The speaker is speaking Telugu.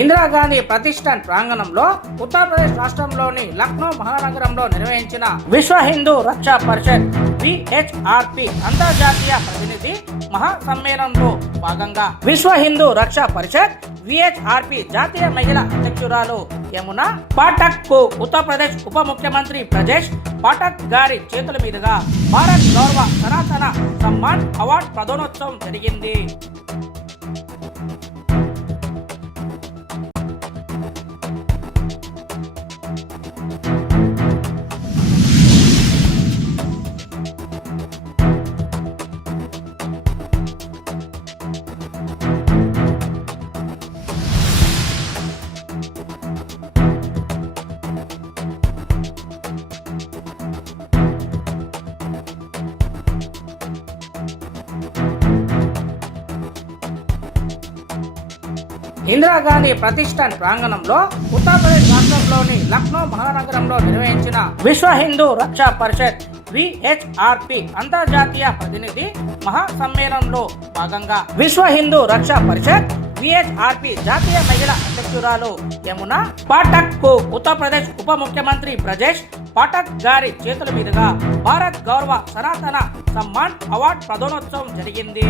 ఇందిరాగాంధీ ప్రతిష్టాన్ ప్రాంగణంలో ఉత్తరప్రదేశ్ రాష్ట్రంలోని లక్నో మహానగరంలో నిర్వహించిన విశ్వ హిందూ రక్షా పరిషత్ విహెచ్ఆర్పి అంతర్జాతీయ ప్రతినిధి మహాసమ్మేళనంలో భాగంగా విశ్వ హిందూ రక్షా పరిషత్ విహెచ్ఆర్పి జాతీయ మహిళా అధ్యక్షురాలు యమునా పాఠక్ కు ఉత్తరప్రదేశ్ ఉప ముఖ్యమంత్రి బ్రజేష్ పాఠక్ గారి చేతుల మీదుగా భారత్ గౌరవ సనాతన సమ్మాన్ అవార్డు ప్రదానోత్సవం జరిగింది. ఇందిరాగాంధీ ప్రతిష్టాన్ ప్రాంగణంలో ఉత్తరప్రదేశ్ రాష్ట్రంలోని లక్నో మహానగరంలో నిర్వహించిన విశ్వ హిందూ రక్షా పరిషత్ విహెచ్ఆర్పి అంతర్జాతీయ ప్రతినిధి మహాసమ్మేళనంలో భాగంగా విశ్వ హిందూ రక్షా పరిషత్ విహెచ్ఆర్పి జాతీయ మహిళా అధ్యక్షురాలు యమునా పాఠక్ కు ఉత్తరప్రదేశ్ ఉప ముఖ్యమంత్రి బ్రజేష్ పాఠక్ గారి చేతుల మీదుగా భారత్ గౌరవ సనాతన సమ్మాన్ అవార్డు ప్రదానోత్సవం జరిగింది.